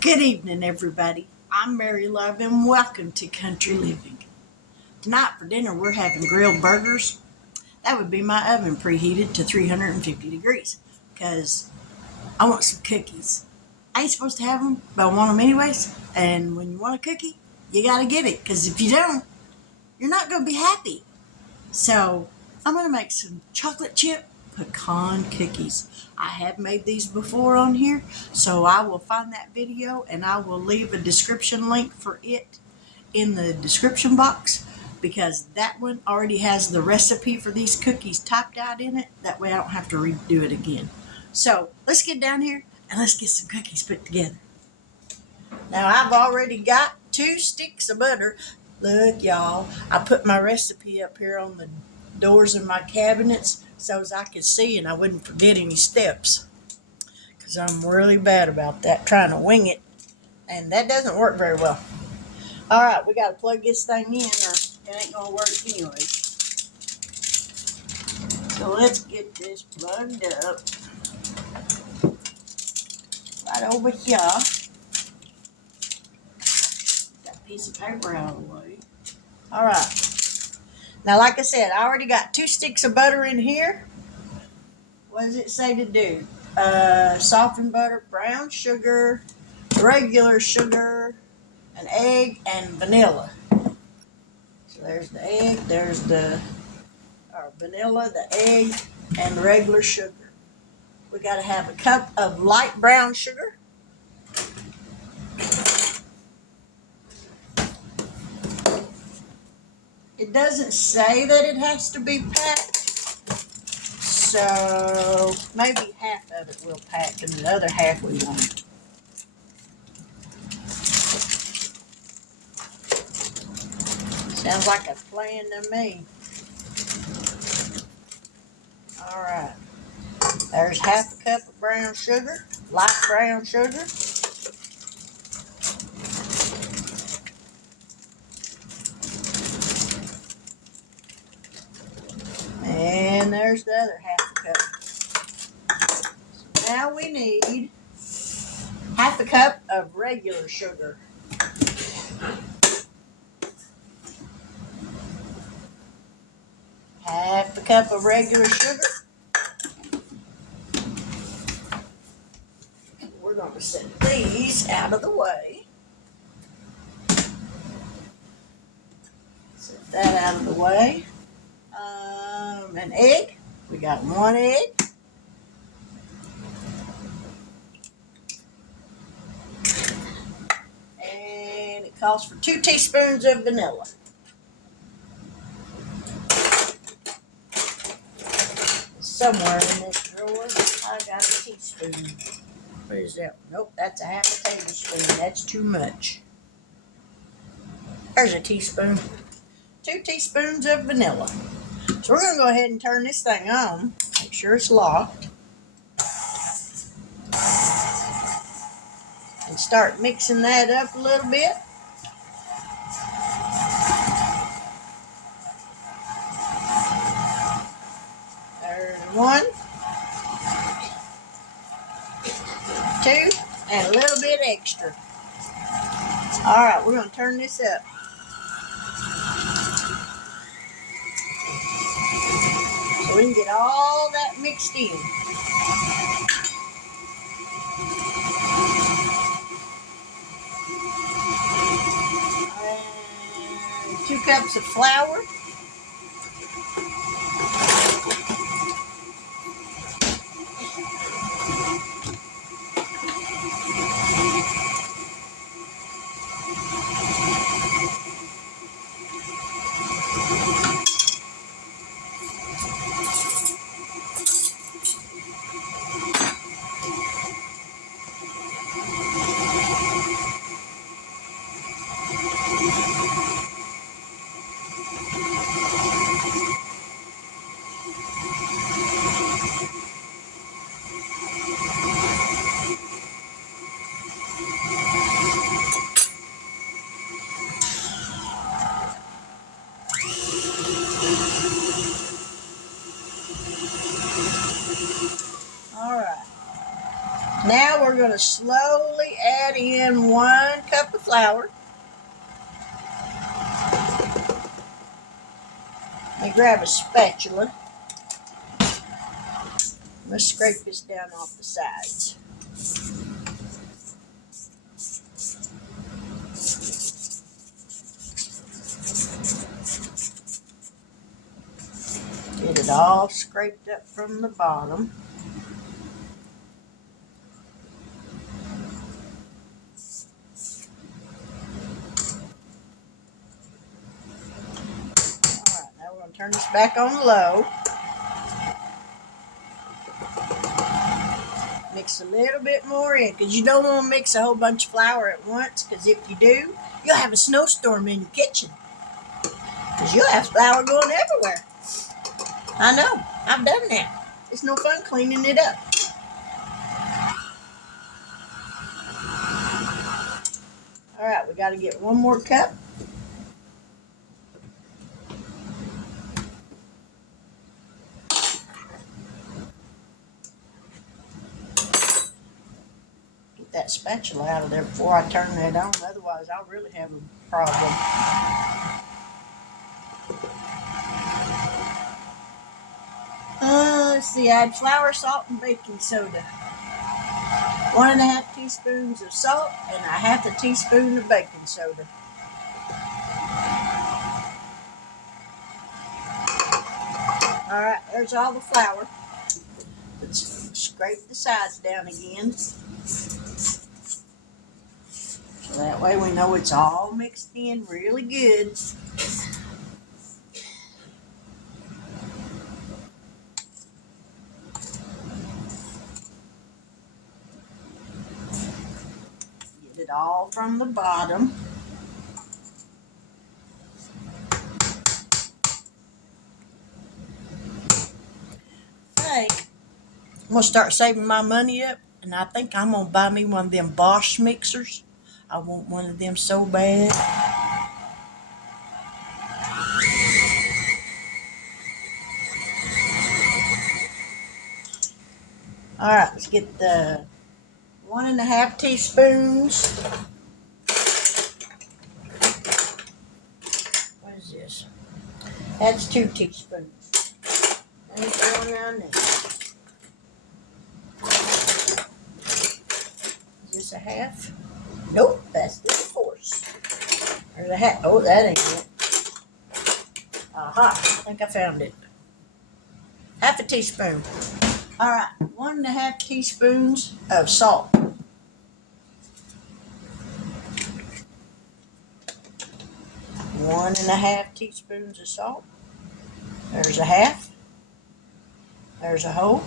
Good evening, everybody. I'm Mary Love, and welcome to Country Living. Tonight for dinner, we're having grilled burgers. That would be my oven preheated to 350 degrees because I want some cookies. I ain't supposed to have them, but I want them anyways. And when you want a cookie, you got to get it because if you don't, you're not going to be happy. So I'm going to make some chocolate chip pecan cookies. I have made these before on here, so I will find that video and I will leave a description link for it in the description box because that one already has the recipe for these cookies typed out in it. That way I don't have to redo it again. So let's get down here and let's get some cookies put together. Now I've already got 2 sticks of butter. Look, y'all, I put my recipe up here on the doors of my cabinets so as I could see and I wouldn't forget any steps. Because I'm really bad about that, trying to wing it. And that doesn't work very well. All right, we got to plug this thing in or it ain't going to work anyway. So let's get this plugged up. Right over here. Got a piece of paper out of the way. All right. Now, like I said, I already got 2 sticks of butter in here. What does it say to do? Softened butter, brown sugar, regular sugar, an egg, and vanilla. So there's the egg, there's the vanilla, the egg, and the regular sugar. We got to have a cup of light brown sugar. It doesn't say that it has to be packed, so maybe half of it we'll pack and the other half we won't. Sounds like a plan to me. All right. There's half a cup of brown sugar, light brown sugar. And there's the other half a cup. So now we need half a cup of regular sugar. Half a cup of regular sugar. We're going to set these out of the way. Set that out of the way. An egg. We got 1 egg. And it calls for 2 teaspoons of vanilla. Somewhere in this drawer, I got a teaspoon. What is that? Nope, that's a half a tablespoon. That's too much. There's a teaspoon. 2 teaspoons of vanilla. So we're going to go ahead and turn this thing on. Make sure it's locked. And start mixing that up a little bit. There's 1, 2, and a little bit extra. All right, we're going to turn this up. So we can get all that mixed in. And 2 cups of flour. All right. Now we're going to slowly add in 1 cup of flour. Let me grab a spatula. Let's scrape this down off the sides. Get it all scraped up from the bottom. Alright, now we're going to turn this back on low. Mix a little bit more in, because you don't want to mix a whole bunch of flour at once, because if you do, you'll have a snowstorm in your kitchen. Because you'll have flour going everywhere. I know, I've done that. It's no fun cleaning it up. Alright, we got to get 1 more cup. Get that spatula out of there before I turn that on, otherwise I'll really have a problem. Let's see, add flour, salt, and baking soda. 1½ teaspoons of salt and 1/2 teaspoon of baking soda. Alright, there's all the flour. Let's scrape the sides down again. So that way we know it's all mixed in really good. Get it all from the bottom. I'm going to start saving my money up, and I think I'm going to buy me one of them Bosch mixers. I want one of them so bad. Alright, let's get the 1½ teaspoons. What is this? That's 2 teaspoons. And it's going around there. Is this a half? Nope, that's the force. There's a half. Oh, that ain't it. Aha, I think I found it. 1/2 teaspoon. Alright, 1½ teaspoons of salt. 1½ teaspoons of salt. There's a half. There's a whole.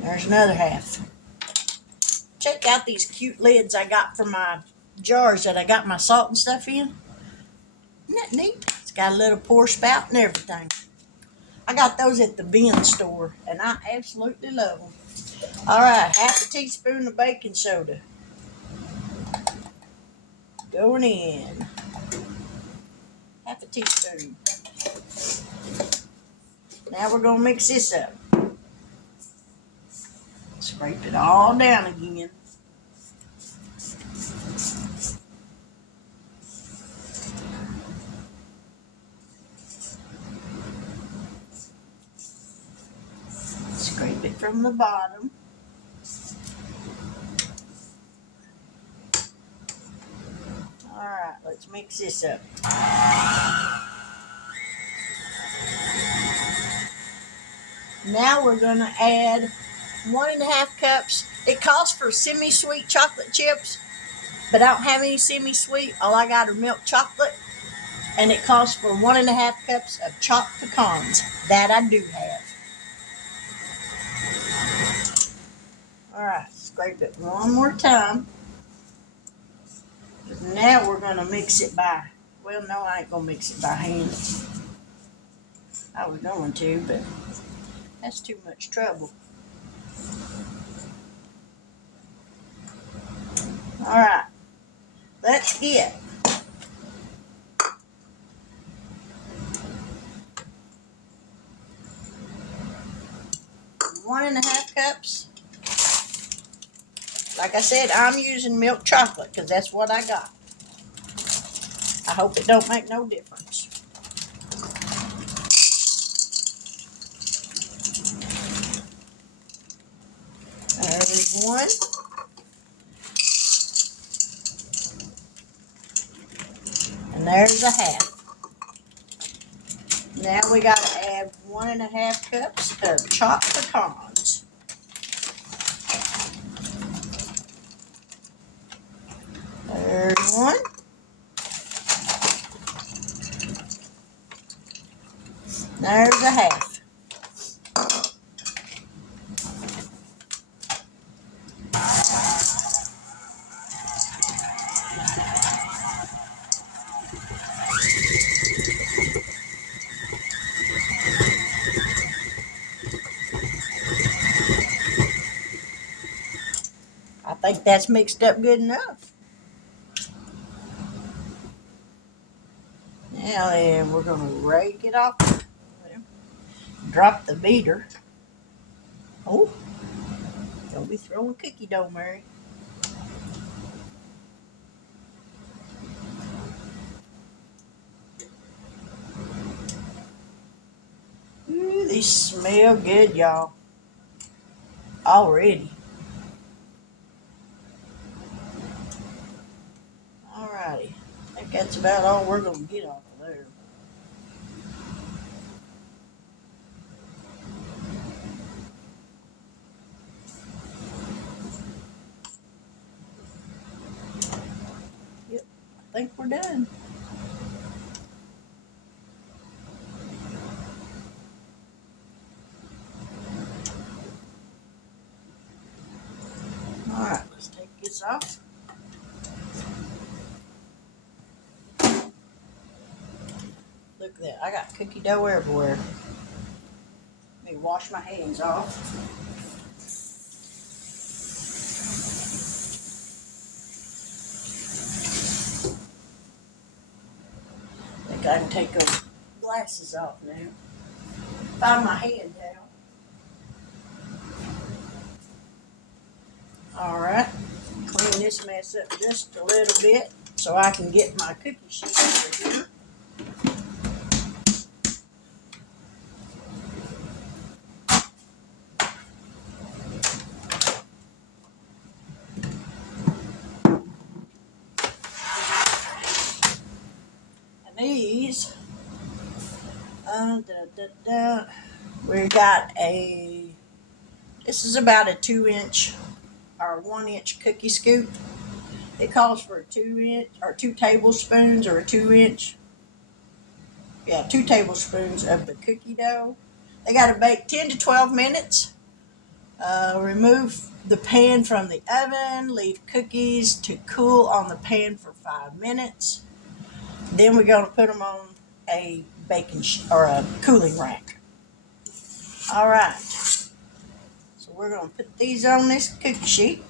There's another half. Check out these cute lids I got for my jars that I got my salt and stuff in. Isn't that neat? It's got a little pour spout and everything. I got those at the bin store, and I absolutely love them. Alright, 1/2 teaspoon of baking soda. Going in. 1/2 teaspoon. Now we're going to mix this up. Scrape it all down again. Scrape it from the bottom. Alright, let's mix this up. Now we're going to add 1½ cups. It calls for semi-sweet chocolate chips, but I don't have any semi-sweet. All I got are milk chocolate, and it calls for 1½ cups of chopped pecans. That I do have. Alright, scrape it one more time. Now we're going to mix it by, well, no, I ain't going to mix it by hand. I was going to, but that's too much trouble. Alright, let's get 1.5 cups. Like I said, I'm using milk chocolate because that's what I got. I hope it don't make no difference. There's one. And there's a half. Now we got to add 1.5 cups of chopped pecans. There's one. There's a half. I think that's mixed up good enough. Now then, we're going to rake it off. Drop the beater. Oh, don't be throwing cookie dough, Mary. Ooh, these smell good, y'all. Already. Alrighty. I think that's about all we're going to get off of there. Yep, I think we're done. Alright, let's take this off. Look at that. I got cookie dough everywhere. Let me wash my hands off. I think I can take those glasses off now. Find my hand out. Alright. Clean this mess up just a little bit so I can get my cookie sheet over here. These, we got this is about a 2-inch or 1-inch cookie scoop. It calls for a 2-inch or 2 tablespoons or a 2-inch. Yeah, 2 tablespoons of the cookie dough. They got to bake 10 to 12 minutes. Remove the pan from the oven. Leave cookies to cool on the pan for 5 minutes. Then we're going to put them on a baking or a cooling rack. All right. So we're going to put these on this cookie sheet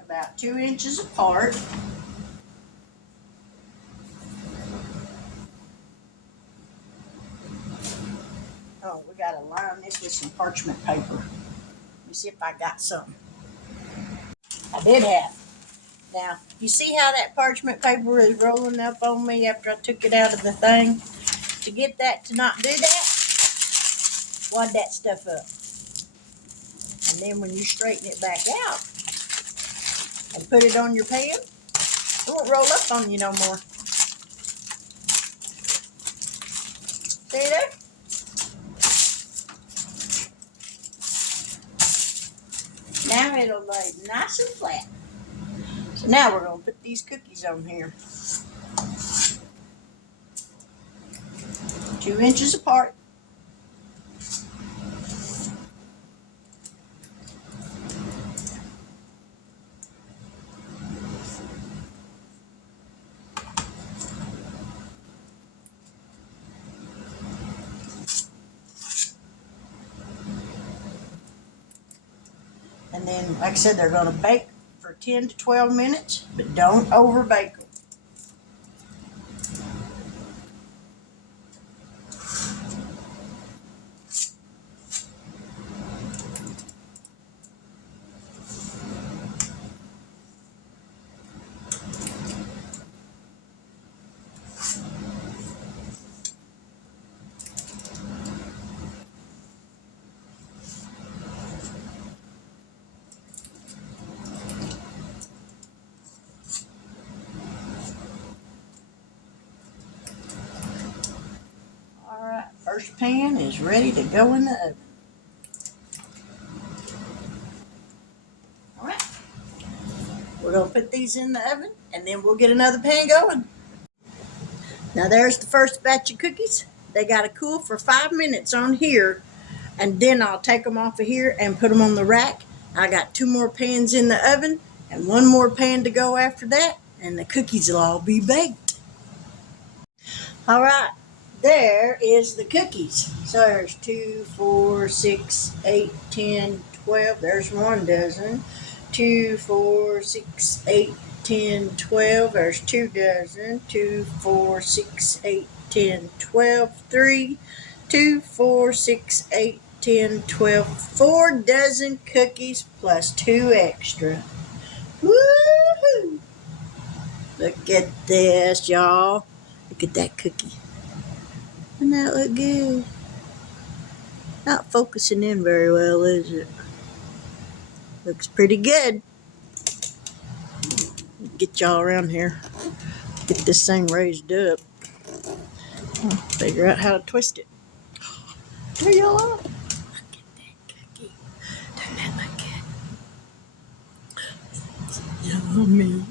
about 2 inches apart. Oh, we got to line this with some parchment paper. Let me see if I got some. I did have. Now, you see how that parchment paper is rolling up on me after I took it out of the thing? To get that to not do that, wad that stuff up. And then when you straighten it back out and put it on your pan, it won't roll up on you no more. See there? Now it'll lay nice and flat. So now we're going to put these cookies on here. 2 inches apart. And then, like I said, they're going to bake for 10 to 12 minutes, but don't over bake them. pan is ready to go in the oven. All right. We're going to put these in the oven, and then we'll get another pan going. Now there's the first batch of cookies. They got to cool for 5 minutes on here, and then I'll take them off of here and put them on the rack. I got 2 more pans in the oven and 1 more pan to go after that, and the cookies will all be baked. All right, there is the cookies. So there's 2, 4, 6, 8, 10, 12. There's 1 dozen. 2, 4, 6, 8, 10, 12. There's 2 dozen. 2, 4, 6, 8, 10, 12. 3, 2, 4, 6, 8, 10, 12. 4 dozen cookies plus 2 extra. Woohoo! Look at this, y'all. Look at that cookie. Doesn't that look good? Not focusing in very well, is it? Looks pretty good. Get y'all around here. Get this thing raised up. Figure out how to twist it. There y'all are. Look at that cookie. Doesn't that look good? Yummy.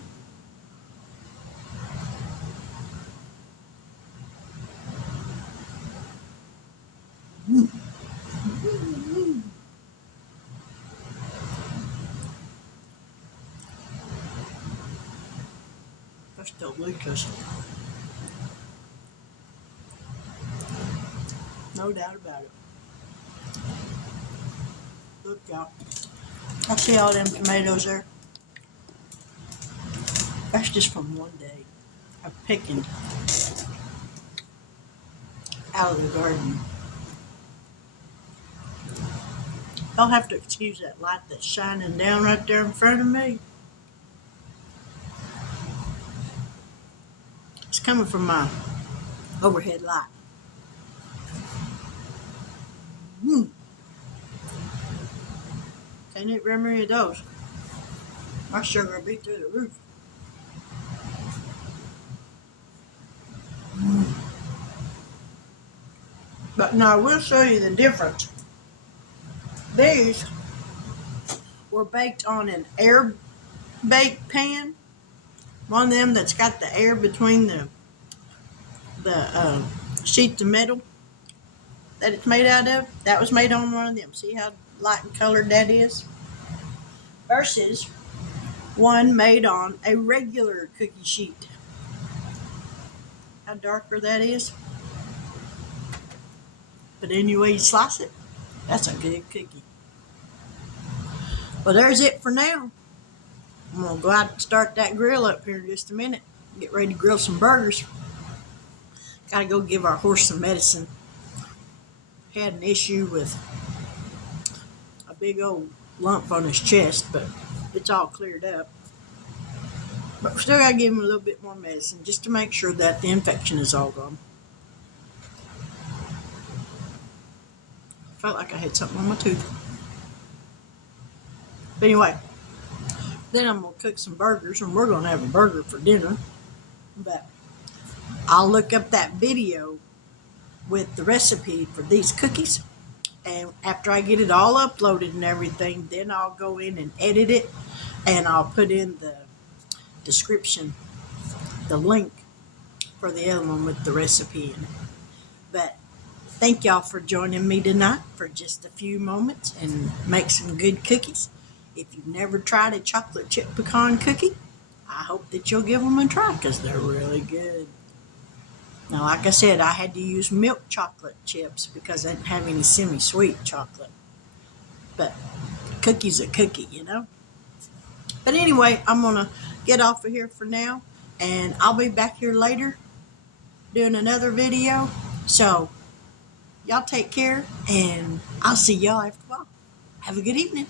That's delicious. No doubt about it. Look, y'all. I see all them tomatoes there. That's just from one day of picking out of the garden. Y'all have to excuse that light that's shining down right there in front of me. It's coming from my overhead light. Can't eat very many of those. My sugar will be through the roof. But now I will show you the difference. These were baked on an air baked pan. One of them that's got the air between the sheets of metal that it's made out of. That was made on one of them. See how light and colored that is? Versus one made on a regular cookie sheet. How darker that is. But anyway you slice it, that's a good cookie. Well, there's it for now. I'm going to go out and start that grill up here in just a minute. Get ready to grill some burgers. Got to go give our horse some medicine. Had an issue with a big old lump on his chest, but it's all cleared up. But we still got to give him a little bit more medicine just to make sure that the infection is all gone. Felt like I had something on my tooth. But anyway, then I'm going to cook some burgers, and we're going to have a burger for dinner. But I'll look up that video with the recipe for these cookies. And after I get it all uploaded and everything, then I'll go in and edit it. And I'll put in the description, the link for the other one with the recipe in it. But thank y'all for joining me tonight for just a few moments and make some good cookies. If you've never tried a chocolate chip pecan cookie, I hope that you'll give them a try because they're really good. Now, like I said, I had to use milk chocolate chips because I didn't have any semi-sweet chocolate. But cookie's a cookie, you know? But anyway, I'm going to get off of here for now, and I'll be back here later doing another video. So, y'all take care, and I'll see y'all after a while. Have a good evening.